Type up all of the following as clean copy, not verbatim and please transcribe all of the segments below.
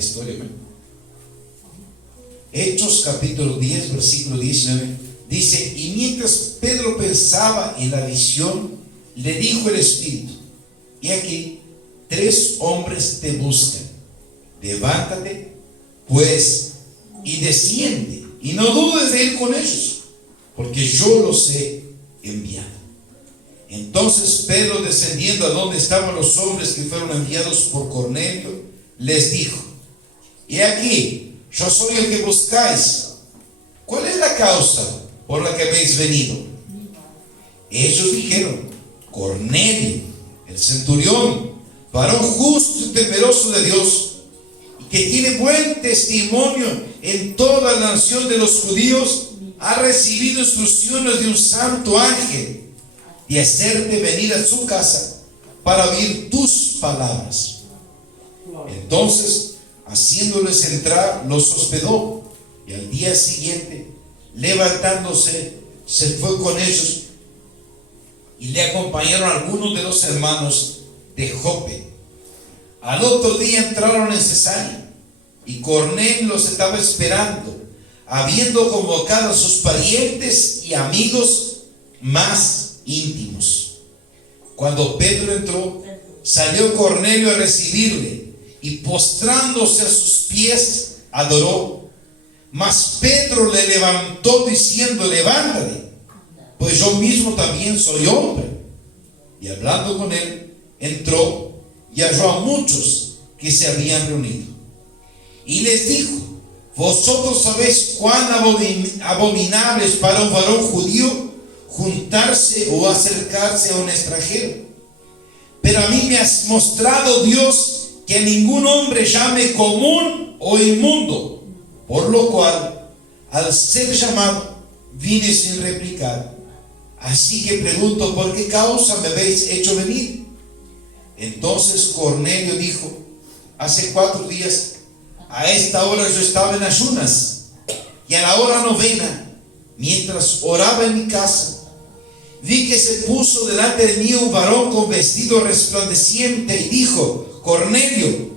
historia, hermano. Hechos capítulo 10, versículo 19, dice: y mientras Pedro pensaba en la visión, le dijo el Espíritu: y aquí 3 hombres te buscan. Levántate, pues, y desciende, y no dudes de ir con ellos, porque yo los he enviado. Entonces Pedro, descendiendo a donde estaban los hombres que fueron enviados por Cornelio, les dijo: y aquí, yo soy el que buscáis. ¿Cuál es la causa por la que habéis venido? Ellos dijeron: Cornelio, el centurión, varón justo y temeroso de Dios, y que tiene buen testimonio en toda la nación de los judíos, ha recibido instrucciones de un santo ángel de hacerte venir a su casa para oír tus palabras. Entonces, haciéndoles entrar, los hospedó, y al día siguiente, levantándose, se fue con ellos, y le acompañaron algunos de los hermanos de Jope. Al otro día entraron en Cesarea, y Cornelio los estaba esperando, habiendo convocado a sus parientes y amigos más íntimos. Cuando Pedro entró, salió Cornelio a recibirle, y postrándose a sus pies, adoró. Mas Pedro le levantó diciendo: levántate, pues yo mismo también soy hombre. Y hablando con él, entró y halló a muchos que se habían reunido. Y les dijo: vosotros sabéis cuán abominable es para un varón judío juntarse o acercarse a un extranjero. Pero a mí me has mostrado Dios que a ningún hombre llame común o inmundo, por lo cual, al ser llamado, vine sin replicar. Así que pregunto: ¿por qué causa me habéis hecho venir? Entonces Cornelio dijo: hace 4 días, a esta hora yo estaba en ayunas, y a la hora novena, mientras oraba en mi casa, vi que se puso delante de mí un varón con vestido resplandeciente y dijo: Cornelio,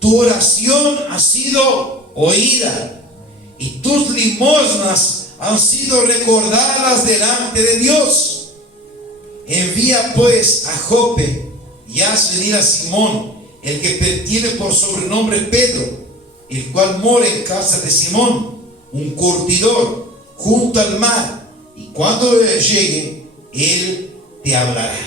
tu oración ha sido oída, y tus limosnas han sido recordadas delante de Dios. Envía pues a Jope y haz venir a Simón, el que tiene por sobrenombre Pedro, el cual mora en casa de Simón, un curtidor, junto al mar, y cuando llegue, él te hablará.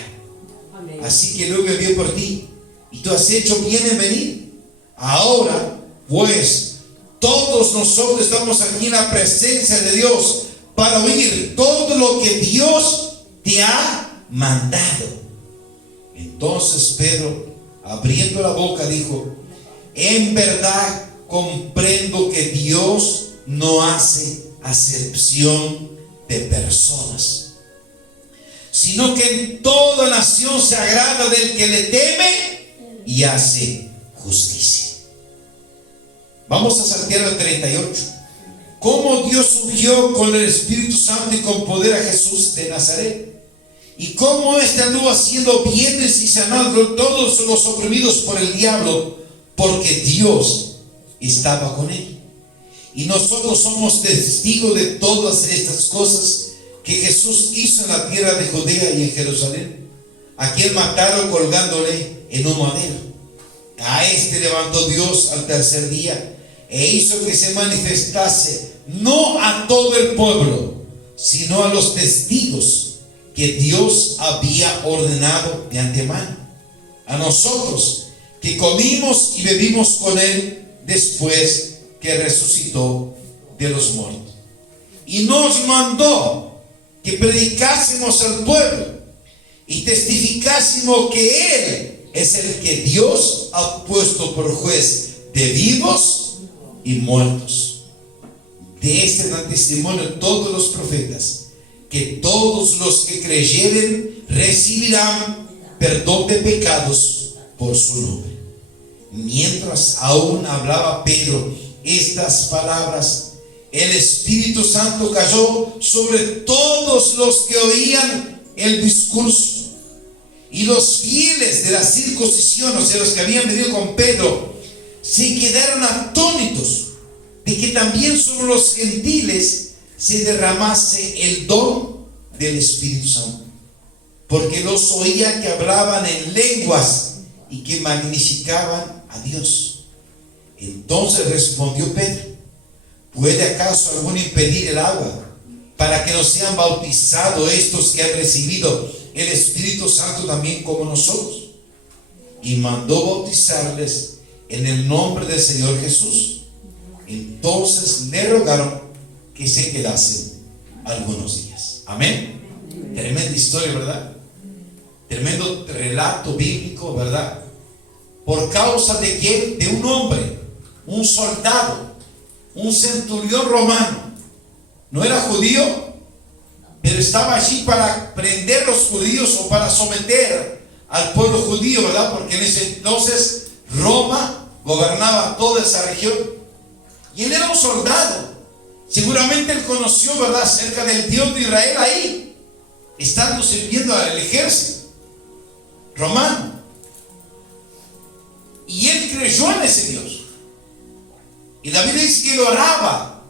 Amén. Así que luego envió por ti, y tú has hecho bien en venir. Ahora, pues, todos nosotros estamos aquí en la presencia de Dios para oír todo lo que Dios te ha mandado. Entonces Pedro, abriendo la boca, dijo: en verdad comprendo que Dios no hace acepción de personas, sino que en toda nación se agrada del que le teme y hace justicia. Vamos a Santiago 38. Cómo Dios ungió con el Espíritu Santo y con poder a Jesús de Nazaret, y cómo éste anduvo haciendo bienes y sanando todos los oprimidos por el diablo, porque Dios estaba con él. Y nosotros somos testigos de todas estas cosas que Jesús hizo en la tierra de Judea y en Jerusalén, a quien mataron colgándole en un madero. A este levantó Dios al tercer día, e hizo que se manifestase no a todo el pueblo, sino a los testigos que Dios había ordenado de antemano, a nosotros que comimos y bebimos con él después que resucitó de los muertos. Y nos mandó que predicásemos al pueblo y testificásemos que él es el que Dios ha puesto por juez de vivos y muertos. De este dan testimonio todos los profetas, que todos los que creyeren recibirán perdón de pecados por su nombre. Mientras aún hablaba Pedro estas palabras, el Espíritu Santo cayó sobre todos los que oían el discurso. Y los fieles de la circuncisión, o sea, los que habían venido con Pedro, se quedaron atónitos de que también sobre los gentiles se derramase el don del Espíritu Santo, porque los oía que hablaban en lenguas y que magnificaban a Dios. Entonces respondió Pedro: ¿puede acaso alguno impedir el agua para que no sean bautizados estos que han recibido el Espíritu Santo también como nosotros? Y mandó bautizarles en el nombre del Señor Jesús. Entonces le rogaron que se quedasen algunos días. Amén. Tremenda historia, ¿verdad? Tremendo relato bíblico, ¿verdad? ¿Por causa de quién? De un hombre, un soldado, un centurión romano. No era judío, pero estaba allí para prender a los judíos o para someter al pueblo judío, ¿verdad? Porque en ese entonces Roma gobernaba toda esa región. Y él era un soldado. Seguramente él conoció, ¿verdad?, acerca del Dios de Israel ahí, estando sirviendo al ejército romano. Y él creyó en ese Dios. Y la Biblia dice que él oraba.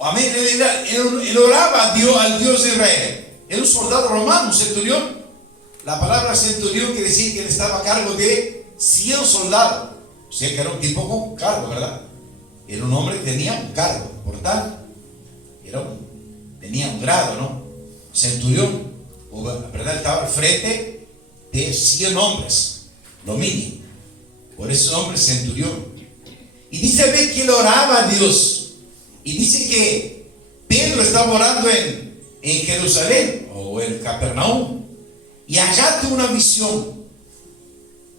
Amén. Él oraba al Dios de Israel. Era un soldado romano, un centurión. La palabra centurión quiere decir que él estaba a cargo de 100 soldados. O sea que era un tipo con cargo, ¿verdad? Era un hombre que tenía un cargo importante. Tenía un grado, ¿no? Centurión. ¿Verdad? Estaba al frente de 100 hombres, lo mínimo. Por ese nombre centurión. Y dice ve que él oraba a Dios. Y dice que Pedro estaba orando en Jerusalén o en Capernaum. Y allá tuvo una visión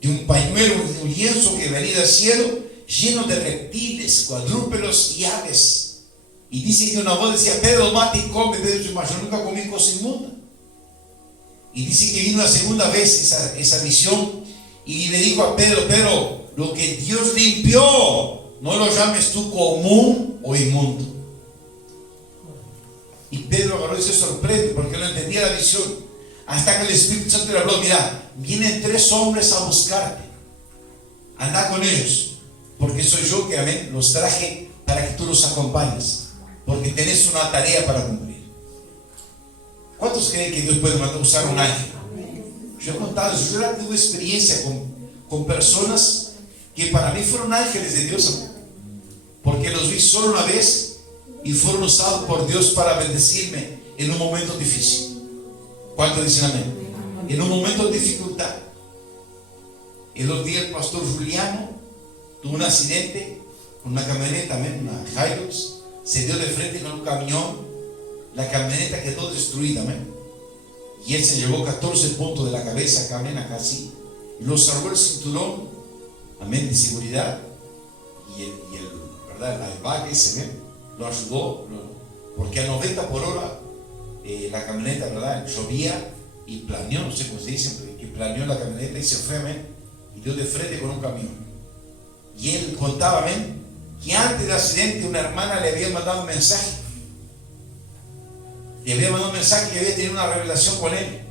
de un pañuelo, de un lienzo que venía del cielo, lleno de reptiles, cuadrúpedos y aves. Y dice que una voz decía: Pedro, mate y come. Pedro dice: yo nunca comí cosa inmunda. Y dice que vino la segunda vez esa visión y le dijo a Pedro: Pedro, lo que Dios limpió, no lo llames tú común o inmundo. Y Pedro agarró y se sorprende porque no entendía la visión. Hasta que el Espíritu Santo le habló: mira, vienen 3 hombres a buscarte. Anda con ellos, porque soy yo que, amén, los traje para que tú los acompañes, porque tenés una tarea para cumplir. ¿Cuántos creen que Dios puede usar un ángel? Yo he contado, yo ya tuve experiencia con personas que para mí fueron ángeles de Dios, porque los vi solo una vez y fueron usados por Dios para bendecirme en un momento difícil. ¿Cuántos dicen amén? En un momento de dificultad. El otro día el pastor Juliano tuvo un accidente con una camioneta, una Hilux, se dio de frente con un camión, la camioneta quedó destruida, amén. Y él se llevó 14 puntos de la cabeza, camina casi, lo salvó el cinturón, amén, de seguridad, y el ¿verdad?, el airbag ese, amén, lo ayudó, porque a 90 por hora la camioneta, ¿verdad?, llovía y planeó, no sé cómo se dice, que planeó la camioneta y se fue, amén, y dio de frente con un camión. Y él contaba, amén, que antes del accidente una hermana le había mandado un mensaje. Le había mandado un mensaje que había tenido una revelación con él.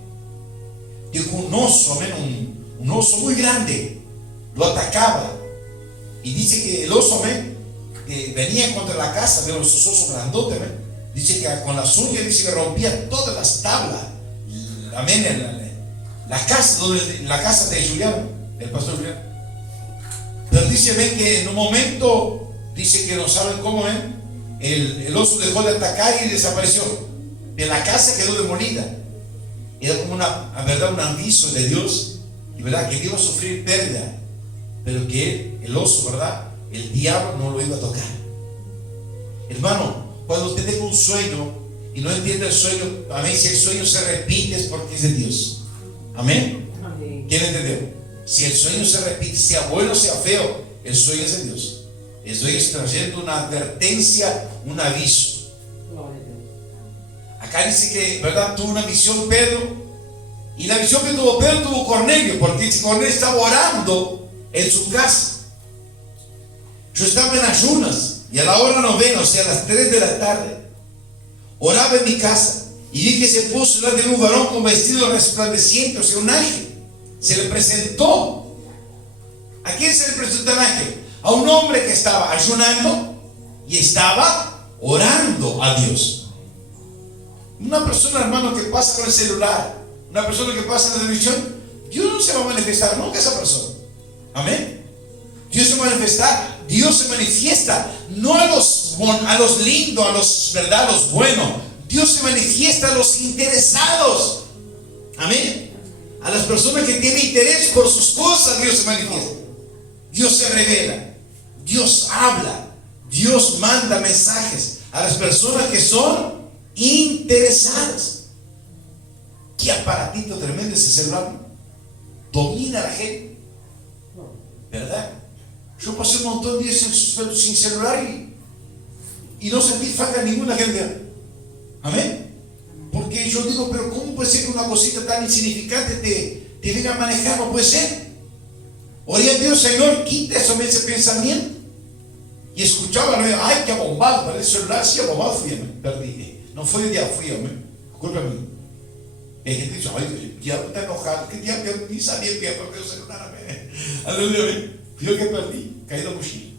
Dijo: un oso, amén, un oso muy grande lo atacaba. Y dice que el oso, amén, que venía contra la casa de los osos grandotes, amén. Dice que con las uñas, dice que rompía todas las tablas. Amén, la casa de Julián, del pastor Julián. Pero dice, ven, que en un momento, dice que no saben cómo, el oso dejó de atacar y desapareció. De la casa quedó demolida. Era como verdad, un aviso de Dios, y verdad que iba a sufrir pérdida, pero que el oso, verdad, el diablo no lo iba a tocar. Hermano, cuando usted tenga un sueño y no entiende el sueño, amén, si el sueño se repite es porque es de Dios. Amén. ¿Quién entendió? Si el sueño se repite, sea bueno o sea feo, el sueño es de Dios. El sueño está trayendo una advertencia, un aviso. Acá dice que, ¿verdad?, tuvo una visión Pedro, y la visión que tuvo Pedro tuvo Cornelio, porque Cornelio estaba orando en su casa. Yo estaba en ayunas y a la hora novena, o sea, a las 3 de la tarde, oraba en mi casa y vi que se puso delante de un varón con vestido resplandeciente, o sea, un ángel. Se le presentó. ¿A quién se le presentó el ángel? a un hombre que estaba ayunando y estaba orando a Dios. Una persona, hermano, que pasa con el celular, una persona que pasa en la televisión, Dios no se va a manifestar nunca a esa persona. Amén. Dios se va a manifestar, Dios se manifiesta no a los lindos, a los, ¿verdad?, a los buenos. Dios se manifiesta a los interesados. Amén. A las personas que tienen interés por sus cosas, Dios se manifiesta. Dios se revela, Dios habla, Dios manda mensajes a las personas que son interesadas. Qué aparatito tremendo ese celular, ¿no? Domina a la gente, ¿verdad? Yo pasé un montón de días sin celular y no sentí falta ninguna gente. Amén. Porque yo digo, pero ¿cómo puede ser que una cosita tan insignificante te venga a manejar? No puede ser. Oré a Dios, Señor, quita ese pensamiento. Y escuchaba, ay, qué abombado, para el celular, sí, abombado fui, perdí. No fue el día, fui, amén. Disculpa a mí. Hay gente que dice, ay, el diablo está enojado, que el diablo ni sabía que había perdido el celular, amén. Aleluya, amén. Yo que perdí, caí la mochila.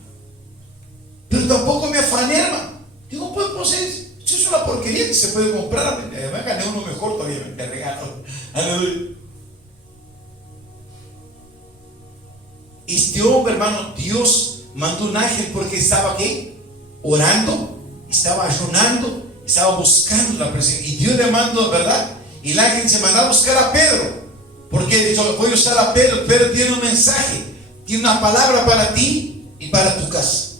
Pero tampoco me afané, hermano. Digo, pues eso es una porquería que se puede comprar. Además gané uno mejor todavía, me regalo. Aleluya. Este hombre, hermano, Dios mandó un ángel porque estaba aquí orando, estaba ayunando, estaba buscando la presencia. Y Dios le mandó, ¿verdad? Y el ángel se mandó a buscar a Pedro, porque yo voy a usar a Pedro. Pedro tiene un mensaje, tiene una palabra para ti y para tu casa.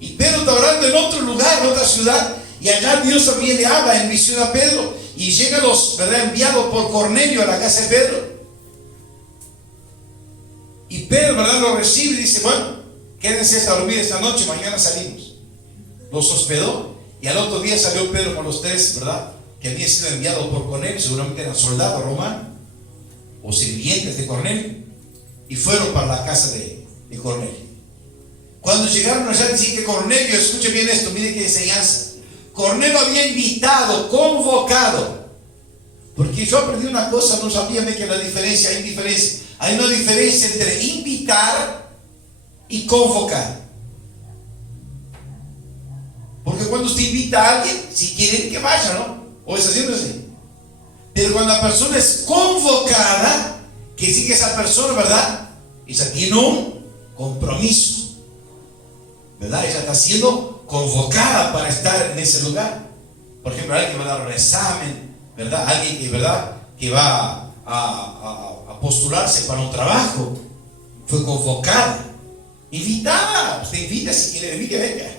Y Pedro está orando en otro lugar, en otra ciudad, y allá Dios también le habla en visión a Pedro, y llegan los, ¿verdad?, enviados por Cornelio a la casa de Pedro. Y Pedro, ¿verdad?, lo recibe y dice, bueno, quédense a dormir esta noche, mañana salimos. Los hospedó, y al otro día salió Pedro con los tres, ¿verdad?, que habían sido enviados por Cornelio, seguramente eran soldados romanos o sirvientes de Cornelio, y fueron para la casa de Cornelio. Cuando llegaron allá, dice que Cornelio, escuche bien esto, mire qué enseñanza. Cornelio había invitado, convocado, porque yo aprendí una cosa, no sabía que la diferencia, hay una diferencia entre invitar y convocar. Porque cuando usted invita a alguien, si quiere que vaya, ¿no? O es así, no es así. Pero cuando la persona es convocada, que sí que esa persona, ¿verdad?, ella tiene un compromiso, ¿verdad? Ella está siendo convocada para estar en ese lugar. Por ejemplo, alguien que va a dar un examen, ¿verdad? Alguien que, ¿verdad?, que va a postularse para un trabajo, fue convocada, invitada. Usted invita si quiere venir, que venga.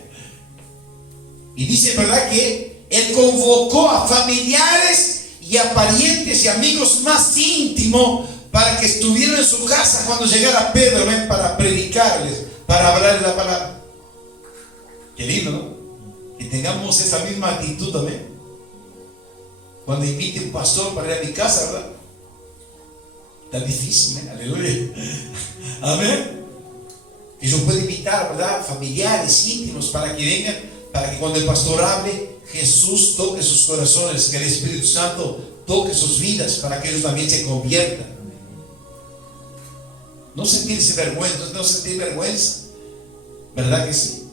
Y dice, ¿verdad?, que él convocó a familiares y a parientes y amigos más íntimos para que estuvieran en su casa cuando llegara Pedro, ¿ven?, para predicarles, para hablarles la palabra. Qué lindo, ¿no? Que tengamos esa misma actitud también. Cuando invite un pastor para ir a mi casa, ¿verdad? Está difícil, ¿eh? Aleluya. Amén. Que yo pueda invitar, ¿verdad?, familiares íntimos para que vengan, para que cuando el pastor hable, Jesús toque sus corazones, que el Espíritu Santo toque sus vidas, para que ellos también se conviertan. No sentirse vergüenza, no sentir vergüenza, ¿verdad que sí?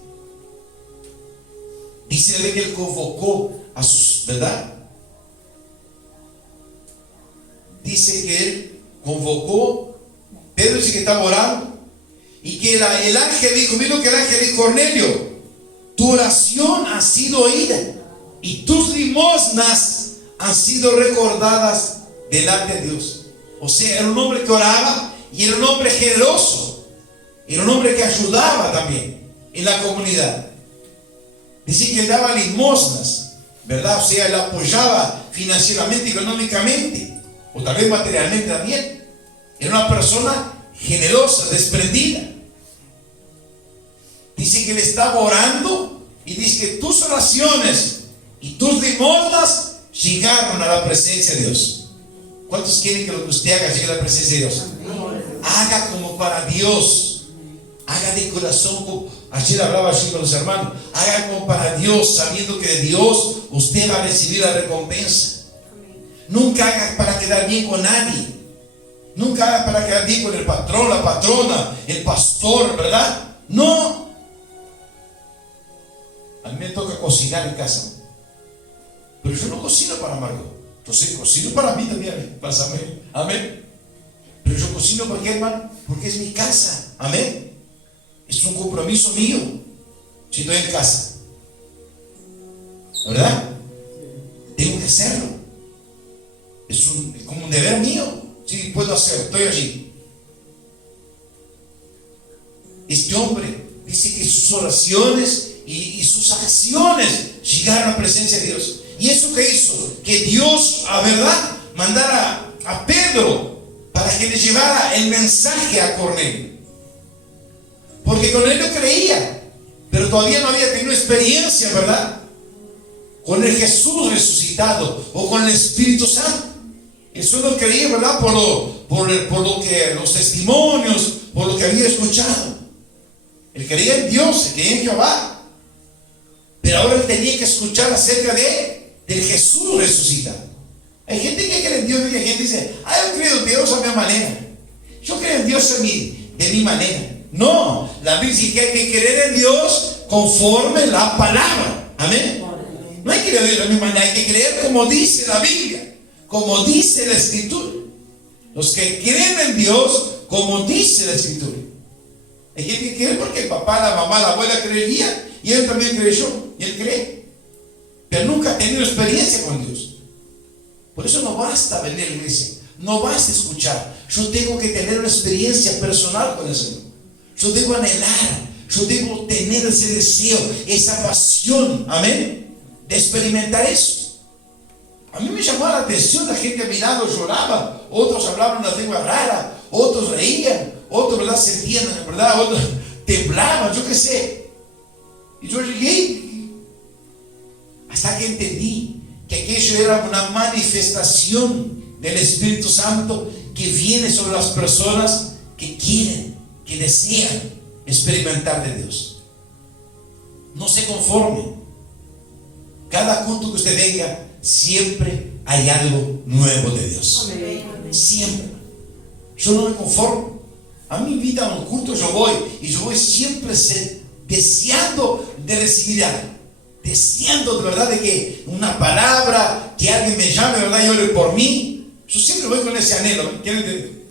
Dice que él convocó a sus, ¿verdad? Dice que él convocó, Pedro dice que estaba orando, y que el ángel dijo, mira lo que el ángel dijo: Cornelio, tu oración ha sido oída y tus limosnas han sido recordadas delante de Dios. O sea, era un hombre que oraba y era un hombre generoso, era un hombre que ayudaba también en la comunidad. Dice que él daba limosnas, ¿verdad? O sea, él apoyaba financieramente, económicamente, o tal vez materialmente también. Era una persona generosa, desprendida. Dice que él estaba orando y dice que tus oraciones y tus limosnas llegaron a la presencia de Dios. ¿Cuántos quieren que lo que usted haga llegue a la presencia de Dios? Haga como para Dios. Haga de corazón. Ayer hablaba así con los hermanos. Haga como para Dios, sabiendo que de Dios usted va a recibir la recompensa. Nunca haga para quedar bien con nadie. Nunca haga para quedar bien con el patrón, la patrona, el pastor, ¿verdad? No. A mí me toca cocinar en casa, pero yo no cocino para Margot. Entonces cocino para mí también, pásame. Amén. Pero yo cocino porque, hermano, porque es mi casa. Amén. Es un compromiso mío. Si estoy en casa, ¿verdad? Tengo que hacerlo. Es como un deber mío. Sí, puedo hacerlo, estoy allí. Este hombre dice que sus oraciones y sus acciones llegaron a la presencia de Dios. ¿Y eso qué hizo? Que Dios, a verdad, mandara a Pedro para que le llevara el mensaje a Cornelio. Porque Cornelio creía, pero todavía no había tenido experiencia, ¿verdad?, con el Jesús resucitado o con el Espíritu Santo. Él solo creía, ¿verdad?, por lo que los testimonios, por lo que había escuchado. Él creía en Dios, él creía en Jehová. Pero ahora él tenía que escuchar acerca del Jesús resucitado. Hay gente que cree en Dios y hay gente que dice: yo creo en Dios a mi manera. Yo creo en Dios de mi manera. No, la Biblia dice que hay que creer en Dios conforme la palabra. Amén. No hay que creer de la misma manera, hay que creer como dice la Biblia, como dice la Escritura. Los que creen en Dios como dice la Escritura. Hay gente que cree porque el papá, la mamá, la abuela creía y él también creyó y él cree, pero nunca ha tenido experiencia con Dios. Por eso no basta venir a la iglesia, no basta escuchar. Yo tengo que tener una experiencia personal con el Señor. Yo debo anhelar, yo debo tener ese deseo, esa pasión, amén, de experimentar eso. A mí me llamaba la atención, la gente a mi lado lloraba, otros hablaban una lengua rara, otros reían, otros, ¿verdad?, sentían, ¿verdad?, otros temblaban, yo qué sé. Y yo llegué hasta que entendí que aquello era una manifestación del Espíritu Santo que viene sobre las personas que quieren, que desean experimentar de Dios. No se conforme. Cada culto que usted venga, siempre hay algo nuevo de Dios. Siempre. Yo no me conformo. A mi vida, a un culto yo voy, y yo voy siempre deseando de recibir algo, deseando de verdad de que una palabra, que alguien me llame, ¿verdad?, y ore por mí. Yo siempre voy con ese anhelo. ¿Quieren entender?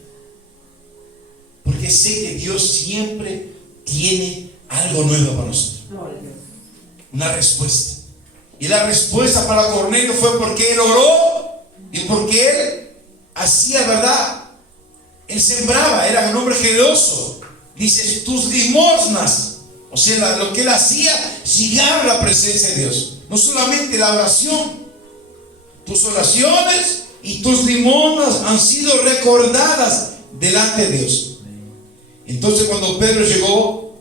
Porque sé que Dios siempre tiene algo nuevo para nosotros. Una respuesta. Y la respuesta para Cornelio fue porque él oró y porque él hacía, ¿verdad?, él sembraba, era un hombre generoso. Dice: tus limosnas, o sea, lo que él hacía, llegar a la presencia de Dios. No solamente la oración, tus oraciones y tus limosnas han sido recordadas delante de Dios. Entonces, cuando Pedro llegó,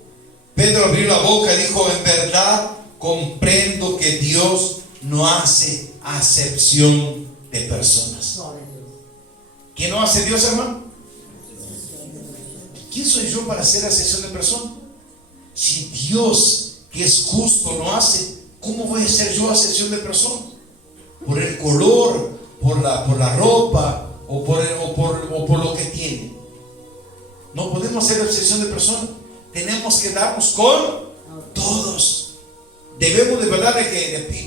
Pedro abrió la boca y dijo: en verdad comprendo que Dios no hace acepción de personas. ¿Quién no hace Dios, hermano? ¿Quién soy yo para hacer acepción de personas? Si Dios, que es justo, no hace, ¿cómo voy a hacer yo acepción de personas? Por el color, por la ropa o por lo que tiene. No podemos hacer acepción de personas. Tenemos que darnos con todos. Debemos de verdad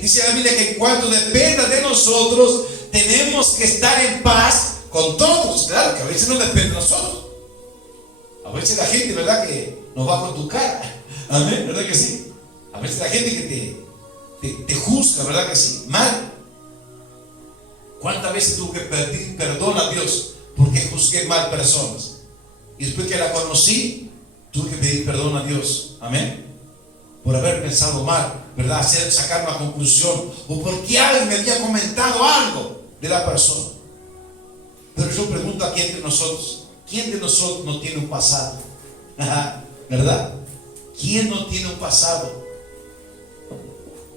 dice la Biblia que en cuanto dependa de nosotros, tenemos que estar en paz con todos. Claro que a veces no depende de nosotros. A veces la gente, ¿verdad?, que nos va con tu cara. Amén, ¿verdad que sí? A veces la gente que te juzga, ¿verdad que sí? Mal. ¿Cuántas veces tuve que pedir perdón a Dios porque juzgué mal personas? Y después que la conocí, tuve que pedir perdón a Dios. Amén. Por haber pensado mal, ¿verdad? Sacar una conclusión, o porque alguien me había comentado algo de la persona. Pero yo pregunto aquí entre nosotros: ¿quién de nosotros no tiene un pasado? ¿Verdad? ¿Quién no tiene un pasado?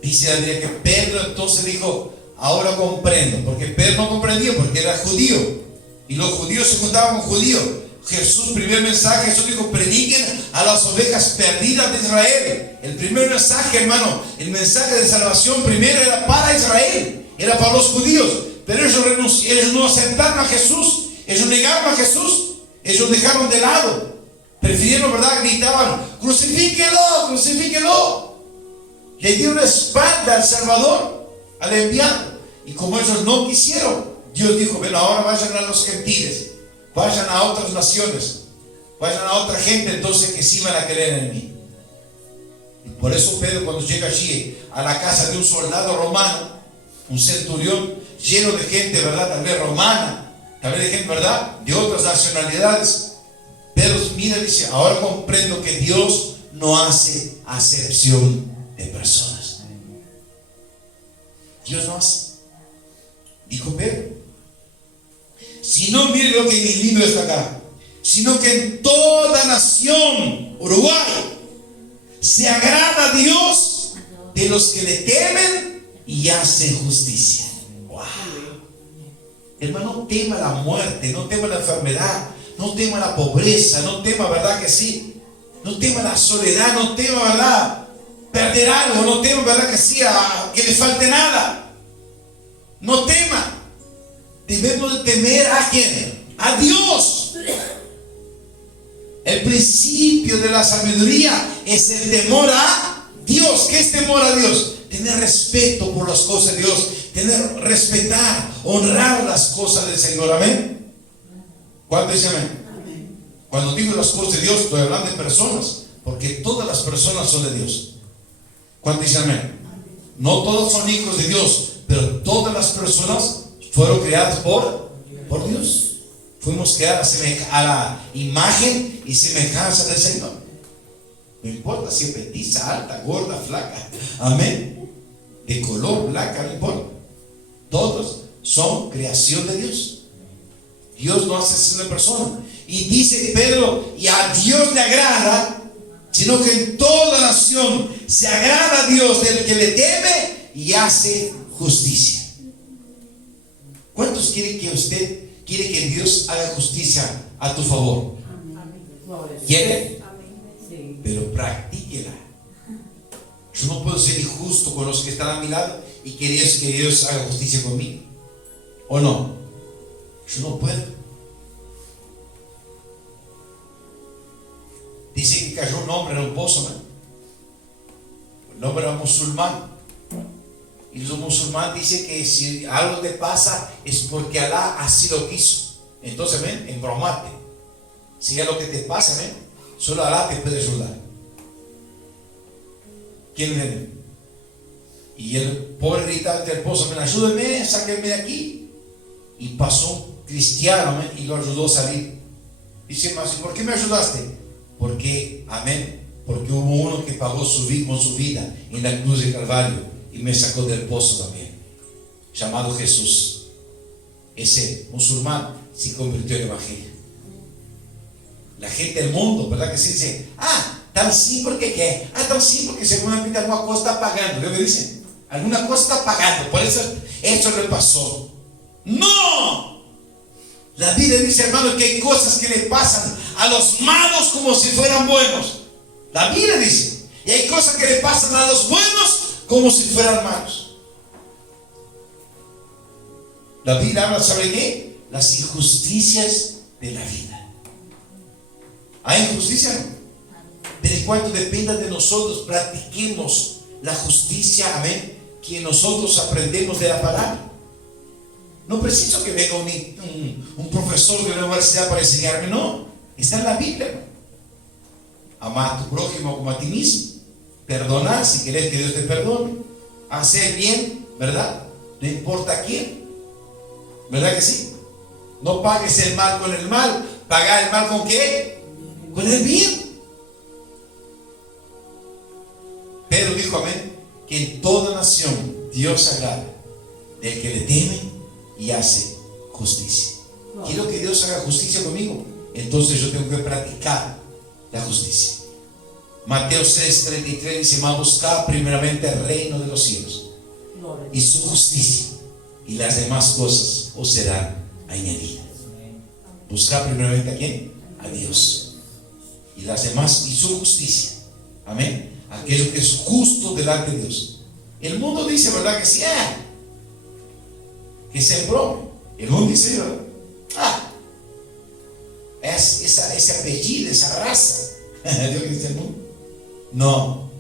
Dice la Biblia que Pedro entonces dijo: ahora comprendo. Porque Pedro no comprendía, porque era judío, y los judíos se juntaban con judíos. Jesús, primer mensaje, Jesús dijo: prediquen a las ovejas perdidas de Israel. El primer mensaje, hermano, el mensaje de salvación primero era para Israel, era para los judíos. Pero ellos no aceptaron a Jesús, ellos negaron a Jesús, ellos dejaron de lado Prefirieron, ¿verdad? Gritaban, crucifíquelo, crucifíquelo. Le dieron la espalda al Salvador, al enviado. Y como ellos no quisieron, Dios dijo, bueno, ahora vayan a los gentiles, vayan a otras naciones, vayan a otra gente, entonces que sí van a creer en mí. Y por eso Pedro, cuando llega allí a la casa de un soldado romano, un centurión lleno de gente, ¿verdad? Tal vez romana, tal vez de gente, ¿verdad? De otras nacionalidades. Pedro mira y dice, ahora comprendo que Dios no hace acepción de personas. Dios no hace. Dijo Pedro, si no, mire lo que lindo está acá, sino que en toda nación, Uruguay, se agrada a Dios de los que le temen y hacen justicia. Wow. Hermano, no tema la muerte, no tema la enfermedad, no tema la pobreza, no tema, ¿verdad que sí? No tema la soledad, no tema, ¿verdad? Perder algo, no tema, ¿verdad que sí? Que le falte nada. No tema. Debemos de temer ¿a quién? A Dios. El principio de la sabiduría es el temor a Dios. ¿Qué es temor a Dios? Tener respeto por las cosas de Dios, respetar, honrar las cosas del Señor. Amén. ¿Cuánto dice amén? Cuando digo las cosas de Dios, estoy hablando de personas, porque todas las personas son de Dios. ¿Cuánto dice amén? No todos son hijos de Dios, pero todas las personas fueron creadas por Dios. Fuimos creadas a la imagen y semejanza del Señor. No importa si es petiza, alta, gorda, flaca. Amén. De color, blanca, no importa. Todos son creación de Dios. Dios no hace excepción de persona. Y dice Pedro, y a Dios le agrada, sino que en toda nación se agrada a Dios del que le teme y hace justicia. ¿Cuántos quieren que Dios haga justicia a tu favor? ¿Quiere? Pero practíquela. Yo no puedo ser injusto con los que están a mi lado y que Dios haga justicia conmigo. ¿O no? Yo no puedo. Dice que cayó un hombre en un pozo, ¿no? El hombre era musulmán. Y los musulmanes dicen que si algo te pasa es porque Alá así lo quiso. Entonces, ven, embromate. Si es lo que te pasa, ven, solo Alá te puede ayudar. ¿Quién viene? Y el pobre grita ante el pozo, ven, ayúdame, sáquenme de aquí. Y pasó un cristiano, ven, y lo ayudó a salir. Dice, mas ¿por qué me ayudaste? Porque, amén, porque hubo uno que pagó con su vida en la cruz de Calvario y me sacó del pozo también, llamado Jesús. Ese musulmán se convirtió en evangelio. La gente del mundo, ¿verdad que se dice? Tan simple que qué, tan simple que seguramente alguna cosa está pagando. ¿Qué me dicen? Alguna cosa está pagando, por eso le pasó. ¡No! La Biblia dice, hermano, que hay cosas que le pasan a los malos como si fueran buenos. La Biblia dice, y hay cosas que le pasan a los buenos como si fueran malos. La Biblia habla sobre qué? Las injusticias de la vida. ¿Hay injusticia? No. Pero en cuanto dependa de nosotros, practiquemos la justicia, amén, que nosotros aprendemos de la palabra. No preciso que venga un profesor de la universidad para enseñarme, no. Está en la Biblia. Amar a tu prójimo como a ti mismo. Perdonar si querés que Dios te perdone. Hacer bien, ¿verdad? No importa a quién. ¿Verdad que sí? No pagues el mal con el mal. Paga el mal ¿con qué? Con el bien. Pedro dijo, amén, que en toda nación Dios se agrada del que le teme y hace justicia. Quiero que Dios haga justicia conmigo, entonces yo tengo que practicar la justicia. Mateo 6:33 dice, mas buscad primeramente el reino de los cielos y su justicia, y las demás cosas os serán añadidas. Buscad primeramente ¿a quién? A Dios, y las demás, y su justicia. Amén. Aquello que es justo delante de Dios. El mundo dice, ¿verdad que sí? Que se brome. El mundo dice, ¿verdad? Es ese apellido, esa raza. Dios cristiano. No,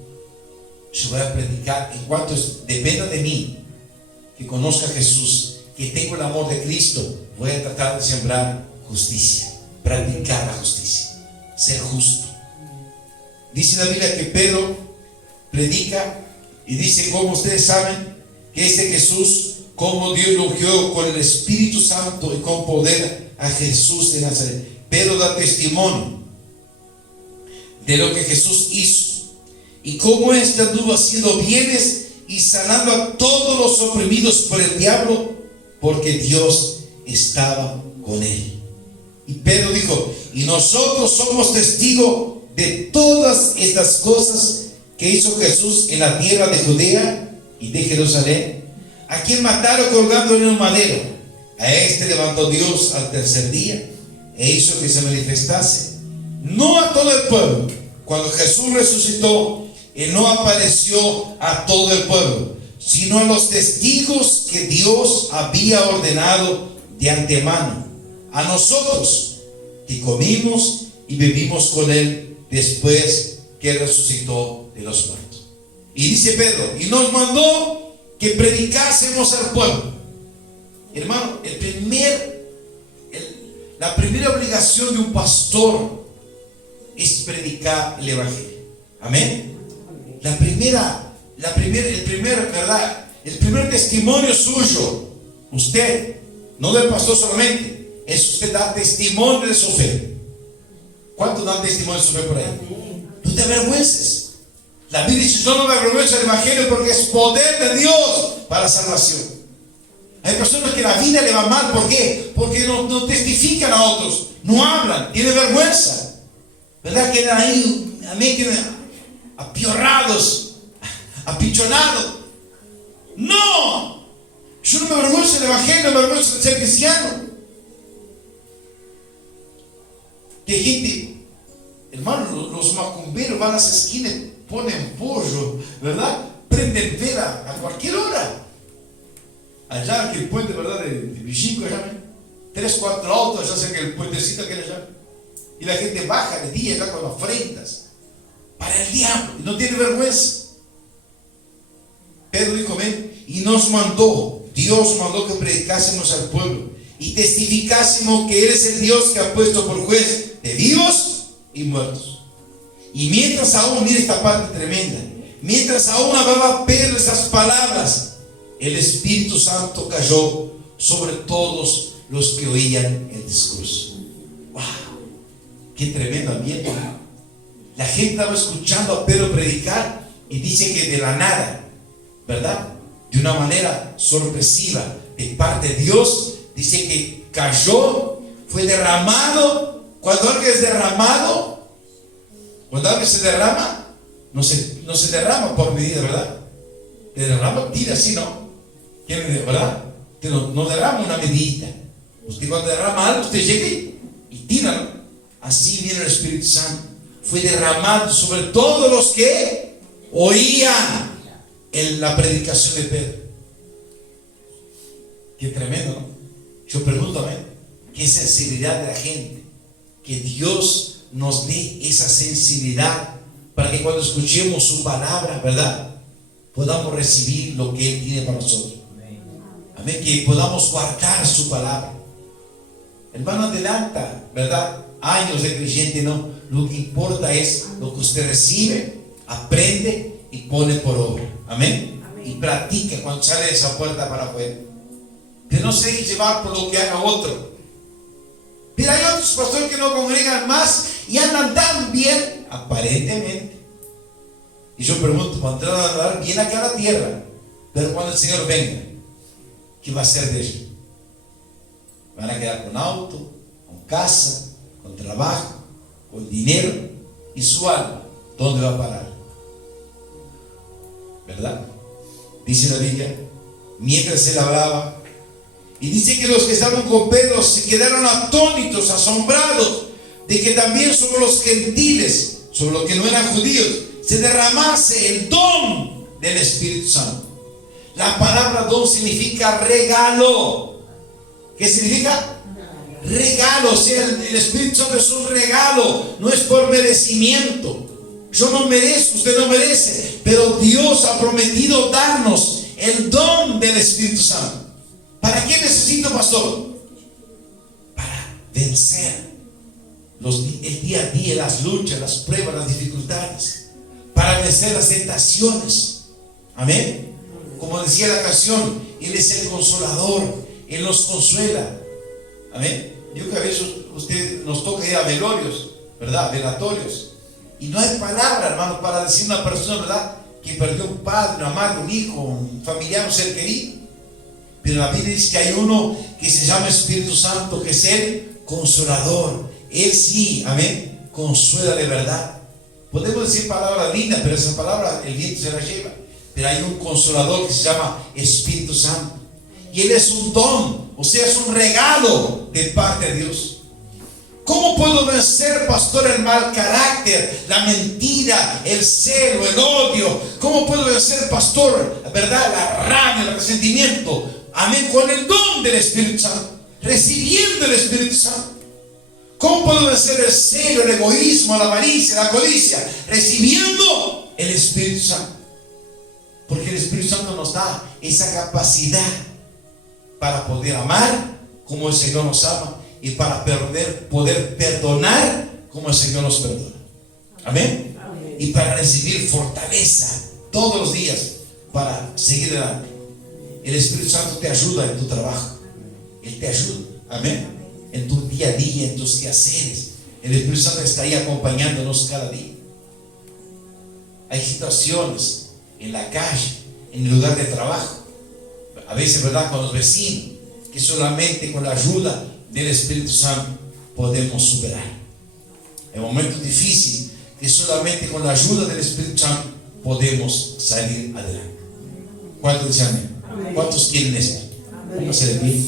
yo voy a predicar en cuanto dependa de mí, que conozca a Jesús, que tengo el amor de Cristo. Voy a tratar de sembrar justicia, practicar la justicia, ser justo. Dice la Biblia que Pedro predica y dice, como ustedes saben, que este Jesús, como Dios lo ungió con el Espíritu Santo y con poder a Jesús de Nazaret. Pedro da testimonio de lo que Jesús hizo y cómo éste anduvo haciendo bienes y sanando a todos los oprimidos por el diablo, porque Dios estaba con él. Y Pedro dijo, y nosotros somos testigos de todas estas cosas que hizo Jesús en la tierra de Judea y de Jerusalén, a quien mataron colgando en un madero. A este levantó Dios al tercer día e hizo que se manifestase, no a todo el pueblo. Cuando Jesús resucitó, Él no apareció a todo el pueblo, sino a los testigos que Dios había ordenado de antemano, a nosotros que comimos y bebimos con Él después que resucitó de los muertos. Y dice Pedro, y nos mandó que predicásemos al pueblo. Hermano, la primera obligación de un pastor es predicar el evangelio. Amén. El primer testimonio suyo, usted, no del pastor solamente, es usted dar testimonio de su fe. ¿Cuántos dan testimonio de su fe por ahí? No te avergüences. La Biblia dice, yo no me avergüenzo del evangelio porque es poder de Dios para la salvación. Hay personas que la vida le va mal. ¿Por qué? Porque no testifican a otros, no hablan, tienen vergüenza, ¿verdad? Quedan ahí, quedan apiorrados, apichonados. No, yo no me avergüenzo del evangelio, no me avergüenzo de ser cristiano. Que gente, hermano, los macumberos van a las esquinas, ponen pollo, ¿verdad? Prenden vela a cualquier hora. Allá que el puente, ¿verdad? De Vichico, allá, 3, 4 autos, ya sé que el puentecito que era allá. Y la gente baja de día ya con ofrendas para el diablo y no tiene vergüenza. Pedro dijo, ven, y nos mandó, Dios mandó que predicásemos al pueblo y testificásemos que Él es el Dios que ha puesto por juez de vivos y muertos. Y mientras aún, mire esta parte tremenda, mientras aún hablaba Pedro esas palabras, el Espíritu Santo cayó sobre todos los que oían el discurso. ¡Wow! ¡Qué tremendo ambiente! La gente estaba escuchando a Pedro predicar y dice que de la nada, ¿verdad? De una manera sorpresiva de parte de Dios, dice que cayó, fue derramado. Cuando alguien es derramado, cuando alguien se derrama, no se derrama por medida, ¿verdad? Te derrama, tira así, ¿no? ¿Verdad? Usted no derrama una medida. Usted cuando derrama algo, usted llega y tira, ¿no? Así viene el Espíritu Santo. Fue derramado sobre todos los que oían la predicación de Pedro. Qué tremendo, ¿no? Yo pregunto, qué sensibilidad de la gente. Que Dios nos dé esa sensibilidad para que cuando escuchemos su palabra, ¿verdad?, podamos recibir lo que Él tiene para nosotros. Amén. Que podamos guardar su palabra. Hermano, adelanta, ¿verdad?, años de creyente, no. Lo que importa es lo que usted recibe, aprende y pone por obra. Amén. Y practica cuando sale de esa puerta para afuera. Que no se deje llevar por lo que haga otro. Pero hay otros pastores que no congregan más y andan tan bien, aparentemente. Y yo pregunto, cuando van a andar bien acá a la tierra, pero cuando el Señor venga, ¿qué va a hacer de ellos? Van a quedar con auto, con casa, con trabajo, con dinero, y su alma, ¿dónde va a parar? ¿Verdad? Dice la Biblia, mientras él hablaba, y dice que los que estaban con Pedro se quedaron atónitos, asombrados, de que también sobre los gentiles, sobre los que no eran judíos, se derramase el don del Espíritu Santo. La palabra don significa regalo. ¿Qué significa? regalo. O sea, el Espíritu Santo es un regalo, no es por merecimiento. Yo no merezco, usted no merece, pero Dios ha prometido darnos el don del Espíritu Santo. ¿Para qué necesito, pastor? Para vencer el día a día, las luchas, las pruebas, las dificultades, para vencer las tentaciones. Amén. Como decía la canción, Él es el consolador, Él nos consuela. Amén. Yo que a veces usted nos toca ir a velorios, ¿verdad? Velatorios. Y no hay palabra, hermano, para decir a una persona, ¿verdad?, que perdió un padre, una madre, un hijo, un familiar, un ser querido. Pero la Biblia dice que hay uno que se llama Espíritu Santo, que es el consolador. Él sí, amén, consuela de verdad. Podemos decir palabras lindas, pero esa palabra el viento se la lleva. Pero hay un consolador que se llama Espíritu Santo. Y Él es un don, o sea, es un regalo de parte de Dios. ¿Cómo puedo vencer, pastor, el mal carácter, la mentira, el celo, el odio? ¿Cómo puedo vencer, pastor, verdad, la rabia, el resentimiento? Amén, con el don del Espíritu Santo, recibiendo el Espíritu Santo. ¿Cómo puedo vencer el celo, el egoísmo, la avaricia, la codicia? Recibiendo el Espíritu Santo. Porque el Espíritu Santo nos da esa capacidad para poder amar como el Señor nos ama, y para poder perdonar como el Señor nos perdona. Amén. Amén. Y para recibir fortaleza todos los días para seguir adelante. El Espíritu Santo te ayuda en tu trabajo. Él te ayuda. Amén. En tu día a día, en tus quehaceres. El Espíritu Santo está ahí acompañándonos cada día. Hay situaciones en la calle, en el lugar de trabajo, a veces, ¿verdad?, con los vecinos, que solamente con la ayuda del Espíritu Santo podemos superar. En momentos difíciles, que solamente con la ayuda del Espíritu Santo podemos salir adelante. ¿Cuántos dicen amén? ¿Cuántos quieren esto? Pónganse de pie.